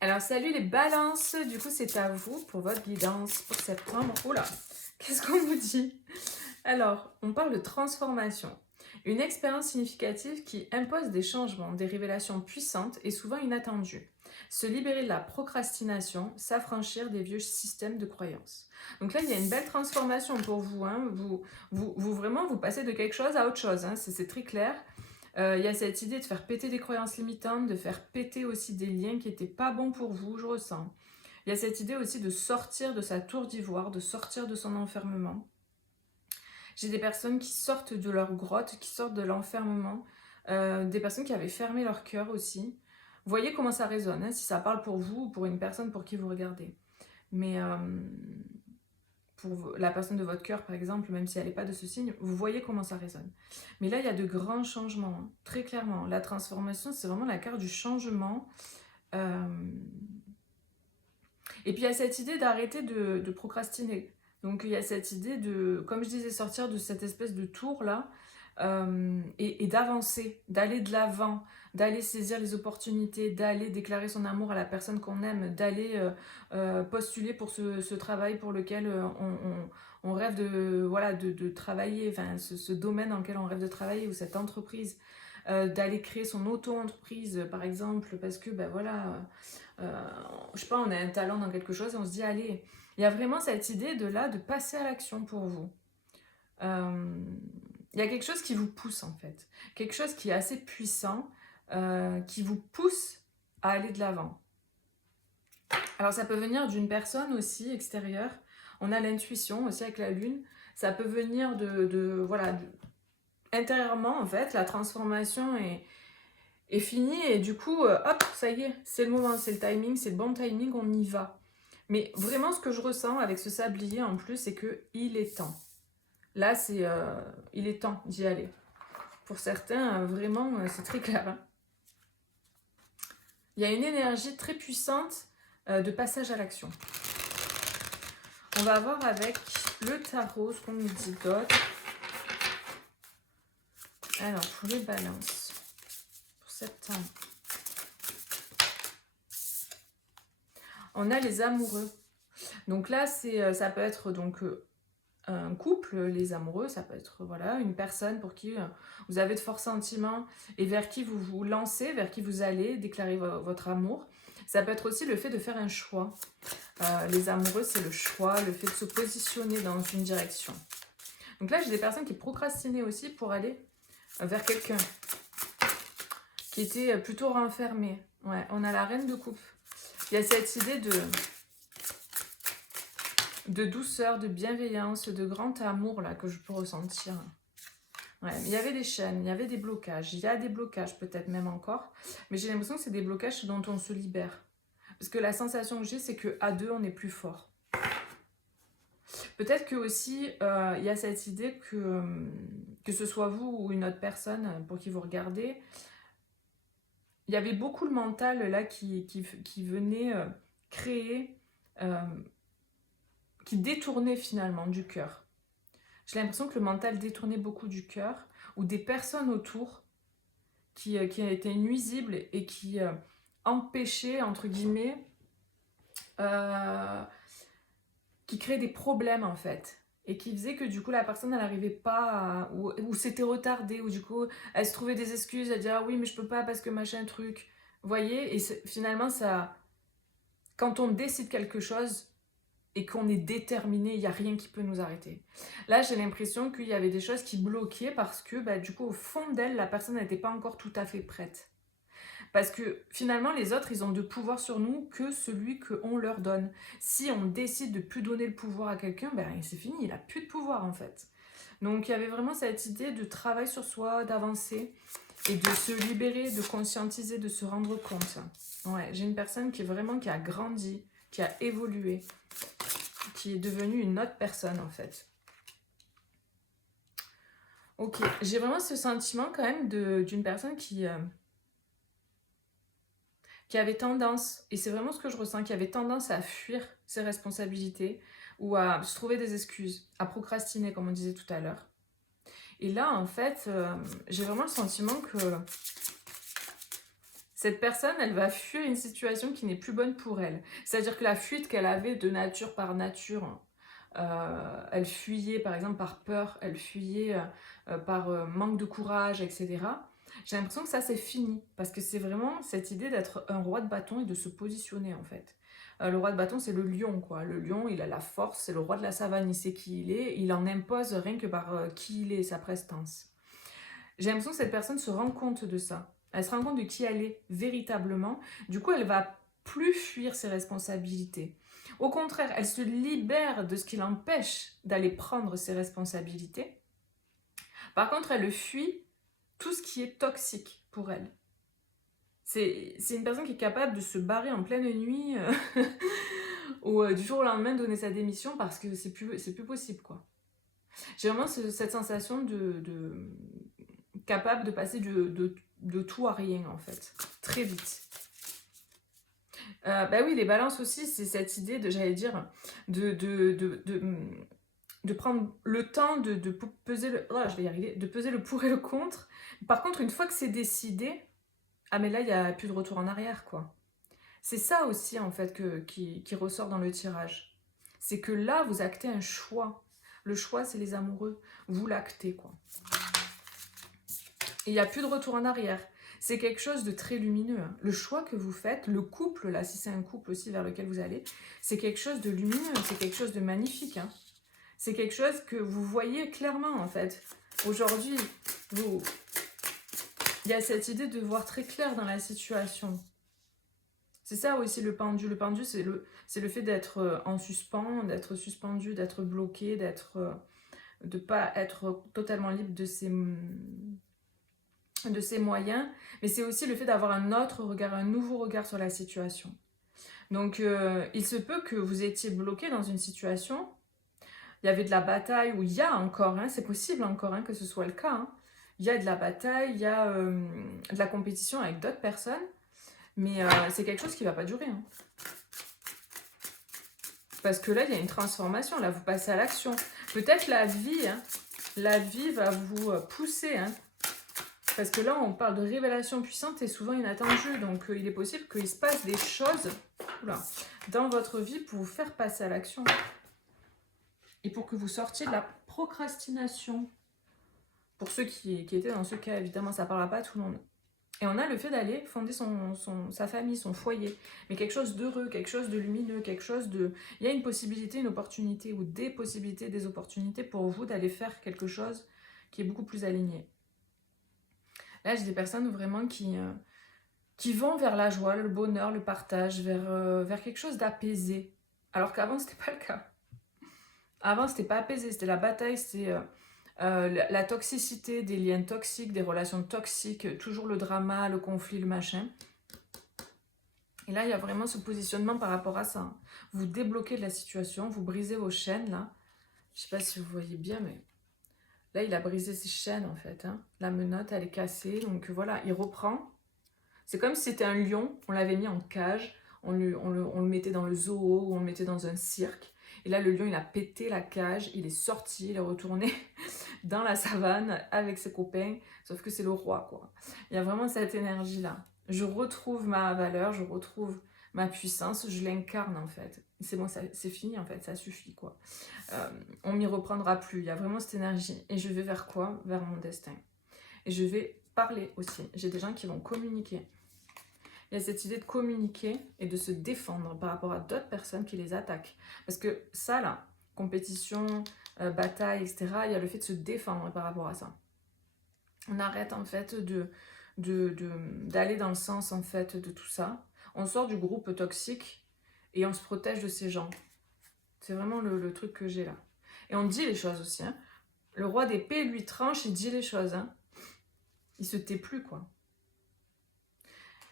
Alors, salut les balances, du coup c'est à vous pour votre guidance pour septembre. Oula, qu'est-ce qu'on vous dit? Alors, on parle de transformation. Une expérience significative qui impose des changements, des révélations puissantes et souvent inattendues. Se libérer de la procrastination, s'affranchir des vieux systèmes de croyances. Donc là, il y a une belle transformation pour vous. Hein. Vous vraiment, vous passez de quelque chose à autre chose. Hein. C'est très clair. Il y a cette idée de faire péter des croyances limitantes, de faire péter aussi des liens qui n'étaient pas bons pour vous, je ressens. Il y a cette idée aussi de sortir de sa tour d'ivoire, de sortir de son enfermement. J'ai des personnes qui sortent de leur grotte, qui sortent de l'enfermement, des personnes qui avaient fermé leur cœur aussi. Vous voyez comment ça résonne, hein, si ça parle pour vous ou pour une personne pour qui vous regardez. Mais pour la personne de votre cœur, par exemple, même si elle n'est pas de ce signe, vous voyez comment ça résonne. Mais là, il y a de grands changements, hein, très clairement. La transformation, c'est vraiment la carte du changement. Euh, Et puis, il y a cette idée d'arrêter de procrastiner. Donc, il y a cette idée de, comme je disais, sortir de cette espèce de tour-là et d'avancer, d'aller de l'avant, d'aller saisir les opportunités, d'aller déclarer son amour à la personne qu'on aime, d'aller postuler pour ce travail pour lequel on rêve voilà, de travailler, enfin, ce domaine dans lequel on rêve de travailler ou cette entreprise. D'aller créer son auto-entreprise, par exemple, parce que, ben voilà, je sais pas, on a un talent dans quelque chose et on se dit, allez, il y a vraiment cette idée de là, de passer à l'action pour vous. Il y a quelque chose qui vous pousse en fait, quelque chose qui est assez puissant, qui vous pousse à aller de l'avant. Alors ça peut venir d'une personne aussi extérieure, on a l'intuition aussi avec la lune, ça peut venir voilà, intérieurement en fait, la transformation est finie et du coup, hop, ça y est, c'est le moment, c'est le timing, c'est le bon timing, on y va. Mais vraiment, ce que je ressens avec ce sablier en plus, c'est que il est temps. Là, il est temps d'y aller. Pour certains, vraiment, c'est très clair. Hein. Il y a une énergie très puissante de passage à l'action. On va voir avec le tarot ce qu'on nous dit d'autre. Alors, pour les balances, pour septembre. On a les amoureux. Donc là, ça peut être donc un couple, les amoureux, ça peut être voilà, une personne pour qui vous avez de forts sentiments et vers qui vous vous lancez, vers qui vous allez déclarer votre amour. Ça peut être aussi le fait de faire un choix. Les amoureux, c'est le choix, le fait de se positionner dans une direction. Donc là, j'ai des personnes qui procrastinaient aussi pour aller vers quelqu'un qui était plutôt renfermé. Ouais, on a la reine de coupe. Il y a cette idée de douceur, de bienveillance, de grand amour là que je peux ressentir. Ouais, il y avait des chaînes, il y avait des blocages, il y a des blocages peut-être même encore, mais j'ai l'impression que c'est des blocages dont on se libère. Parce que la sensation que j'ai, c'est qu'à deux, on est plus fort. Peut-être que aussi, il y a cette idée que ce soit vous ou une autre personne pour qui vous regardez, il y avait beaucoup le mental là qui venait créer, qui détournait finalement du cœur. J'ai l'impression que le mental détournait beaucoup du cœur, ou des personnes autour qui étaient nuisibles et qui empêchaient, entre guillemets, qui créaient des problèmes en fait. Et qui faisaient que du coup la personne elle n'arrivait pas ou c'était retardé, ou du coup elle se trouvait des excuses, elle disait ah oui mais je peux pas parce que machin truc. Vous voyez, et finalement ça, quand on décide quelque chose, et qu'on est déterminé, il n'y a rien qui peut nous arrêter. Là, j'ai l'impression qu'il y avait des choses qui bloquaient parce que, bah, du coup, au fond d'elle, la personne n'était pas encore tout à fait prête. Parce que finalement, les autres, ils ont de pouvoir sur nous que celui qu'on leur donne. Si on décide de plus donner le pouvoir à quelqu'un, ben, c'est fini, il n'a plus de pouvoir en fait. Donc il y avait vraiment cette idée de travail sur soi, d'avancer et de se libérer, de conscientiser, de se rendre compte. Ouais, j'ai une personne qui a grandi, qui a évolué, qui est devenue une autre personne en fait. Ok, j'ai vraiment ce sentiment quand même d'une personne qui avait tendance, et c'est vraiment ce que je ressens, qui avait tendance à fuir ses responsabilités ou à se trouver des excuses, à procrastiner comme on disait tout à l'heure. Et là en fait, j'ai vraiment le sentiment que Cette personne, elle va fuir une situation qui n'est plus bonne pour elle. C'est-à-dire que la fuite qu'elle avait de nature par nature, elle fuyait par exemple par peur, elle fuyait par manque de courage, etc. J'ai l'impression que ça c'est fini, parce que c'est vraiment cette idée d'être un roi de bâton et de se positionner en fait. Le roi de bâton c'est le lion quoi, le lion il a la force, c'est le roi de la savane, il sait qui il est, il en impose rien que par qui il est, sa prestance. J'ai l'impression que cette personne se rend compte de ça. Elle se rend compte de qui elle est véritablement. Du coup, elle va plus fuir ses responsabilités. Au contraire, elle se libère de ce qui l'empêche d'aller prendre ses responsabilités. Par contre, elle fuit tout ce qui est toxique pour elle. C'est une personne qui est capable de se barrer en pleine nuit ou du jour au lendemain donner sa démission parce que c'est plus possible quoi. J'ai vraiment cette sensation de capable de passer de tout à rien en fait, très vite. Bah oui, les balances aussi, c'est cette idée de, j'allais dire, de prendre le temps de peser le... Oh, je vais y arriver, de peser le pour et le contre. Par contre, une fois que c'est décidé, ah mais là, il n'y a plus de retour en arrière, quoi. C'est ça aussi, en fait, qui ressort dans le tirage. C'est que là, vous actez un choix. Le choix, c'est les amoureux. Vous l'actez, quoi. Il n'y a plus de retour en arrière. C'est quelque chose de très lumineux. Hein. Le choix que vous faites, le couple, là, si c'est un couple aussi vers lequel vous allez, c'est quelque chose de lumineux, c'est quelque chose de magnifique. Hein. C'est quelque chose que vous voyez clairement, en fait. Aujourd'hui, il y a cette idée de voir très clair dans la situation. C'est ça aussi le pendu. Le pendu, c'est le fait d'être en suspens, d'être suspendu, d'être bloqué, de ne pas être totalement libre de ses moyens, mais c'est aussi le fait d'avoir un autre regard, un nouveau regard sur la situation. Donc il se peut que vous étiez bloqué dans une situation, il y avait de la bataille, ou il y a encore, hein, c'est possible encore hein, que ce soit le cas, hein. Il y a de la bataille, il y a de la compétition avec d'autres personnes, mais c'est quelque chose qui ne va pas durer. Hein. Parce que là, il y a une transformation, là vous passez à l'action. Peut-être la vie va vous pousser, hein, parce que là, on parle de révélation puissante et souvent inattendue. Donc, il est possible qu'il se passe des choses dans votre vie pour vous faire passer à l'action. Et pour que vous sortiez de la procrastination. Pour ceux qui étaient dans ce cas, évidemment, ça ne parlera pas à tout le monde. Et on a le fait d'aller fonder sa famille, son foyer. Mais quelque chose d'heureux, quelque chose de lumineux, quelque chose de... Il y a une possibilité, une opportunité, ou des possibilités, des opportunités pour vous d'aller faire quelque chose qui est beaucoup plus aligné. Là, j'ai des personnes vraiment qui vont vers la joie, le bonheur, le partage, vers quelque chose d'apaisé. Alors qu'avant, c'était pas le cas. Avant, c'était pas apaisé, c'était la bataille, c'était la toxicité, des liens toxiques, des relations toxiques, toujours le drama, le conflit, le machin. Et là, il y a vraiment ce positionnement par rapport à ça. Vous débloquez de la situation, vous brisez vos chaînes, là. Je sais pas si vous voyez bien, mais... Là, il a brisé ses chaînes, en fait. Hein. La menotte, elle est cassée. Donc, voilà, il reprend. C'est comme si c'était un lion. On l'avait mis en cage. On le mettait dans le zoo ou on le mettait dans un cirque. Et là, le lion, il a pété la cage. Il est sorti. Il est retourné dans la savane avec ses copains. Sauf que c'est le roi, quoi. Il y a vraiment cette énergie-là. Je retrouve ma valeur. Je retrouve ma puissance. Je l'incarne, en fait. C'est bon, c'est fini, en fait. Ça suffit, quoi. On m'y reprendra plus. Il y a vraiment cette énergie. Et je vais vers quoi? Vers mon destin. Et je vais parler aussi. J'ai des gens qui vont communiquer. Il y a cette idée de communiquer et de se défendre par rapport à d'autres personnes qui les attaquent. Parce que ça, là, compétition, bataille, etc., il y a le fait de se défendre par rapport à ça. On arrête, en fait, d'aller dans le sens, en fait, de tout ça. On sort du groupe toxique et on se protège de ces gens. C'est vraiment le truc que j'ai là. Et on dit les choses aussi. Hein. Le roi d'épée, lui, tranche et dit les choses. Hein. Il se tait plus, quoi.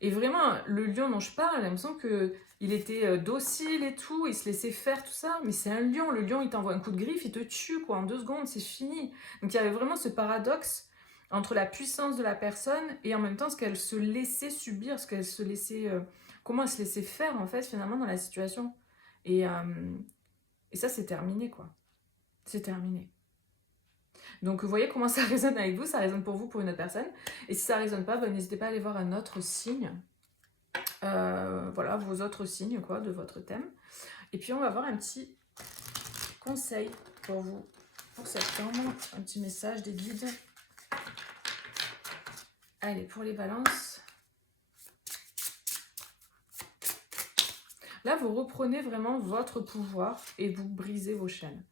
Et vraiment, le lion dont je parle, j'ai l'impression qu'il était docile et tout, il se laissait faire tout ça. Mais c'est un lion. Le lion, il t'envoie un coup de griffe, il te tue, quoi. En 2 secondes, c'est fini. Donc il y avait vraiment ce paradoxe entre la puissance de la personne et en même temps ce qu'elle se laissait subir, ce qu'elle se laissait... comment elle se laissait faire, en fait, finalement, dans la situation. Et ça, c'est terminé, quoi. C'est terminé. Donc vous voyez comment ça résonne avec vous, ça résonne pour vous, pour une autre personne. Et si ça résonne pas, ben, n'hésitez pas à aller voir un autre signe. Voilà, vos autres signes quoi, de votre thème. Et puis on va voir un petit conseil pour vous, pour septembre. Un petit message des guides. Allez, pour les balances. Là, vous reprenez vraiment votre pouvoir et vous brisez vos chaînes.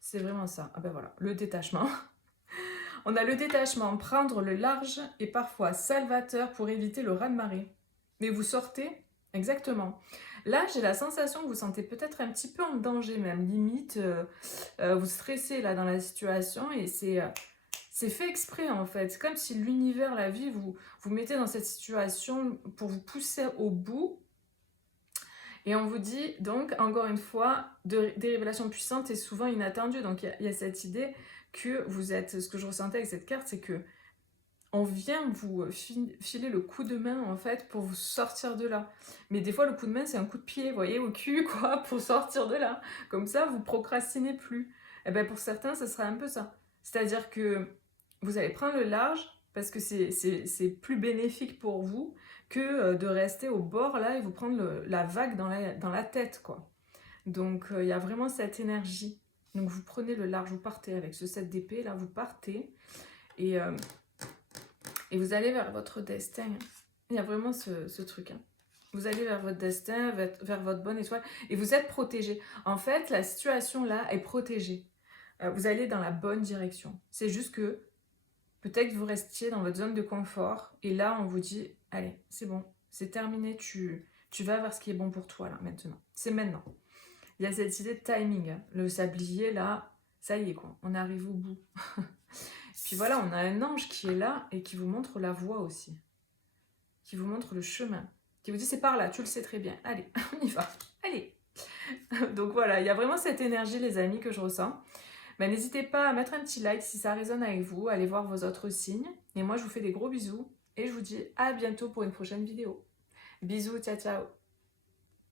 C'est vraiment ça. Ah ben voilà, le détachement. On a le détachement, prendre le large est parfois salvateur pour éviter le raz-de-marée. Mais vous sortez, exactement. Là, j'ai la sensation que vous sentez peut-être un petit peu en danger même, limite, vous stressez là dans la situation et c'est fait exprès en fait. C'est comme si l'univers, la vie, vous mettez dans cette situation pour vous pousser au bout. Et on vous dit donc, encore une fois, des révélations puissantes et souvent inattendues. Donc il y a cette idée que vous êtes, ce que je ressentais avec cette carte, c'est que on vient vous filer le coup de main en fait pour vous sortir de là. Mais des fois le coup de main c'est un coup de pied, vous voyez, au cul quoi, pour sortir de là. Comme ça vous procrastinez plus. Et bien pour certains ce sera un peu ça. C'est-à-dire que vous allez prendre le large parce que c'est plus bénéfique pour vous que de rester au bord là et vous prendre la vague dans la tête quoi. Donc il y a vraiment cette énergie. Donc vous prenez le large, vous partez avec ce 7 d'épée là, vous partez et vous allez vers votre destin. Il y a vraiment ce truc. Hein. Vous allez vers votre destin, vers votre bonne étoile. Et vous êtes protégé. En fait, la situation là est protégée. Vous allez dans la bonne direction. C'est juste que peut-être que vous restiez dans votre zone de confort. Et là, on vous dit, allez, c'est bon, c'est terminé. Tu vas vers ce qui est bon pour toi là maintenant. C'est maintenant. Il y a cette idée de timing. Hein. Le sablier là, ça y est quoi. On arrive au bout. Puis voilà, on a un ange qui est là et qui vous montre la voie aussi. Qui vous montre le chemin. Qui vous dit c'est par là, tu le sais très bien. Allez, on y va. Allez. Donc voilà, il y a vraiment cette énergie les amis que je ressens. Ben, n'hésitez pas à mettre un petit like si ça résonne avec vous. Allez voir vos autres signes. Et moi je vous fais des gros bisous. Et je vous dis à bientôt pour une prochaine vidéo. Bisous, ciao ciao.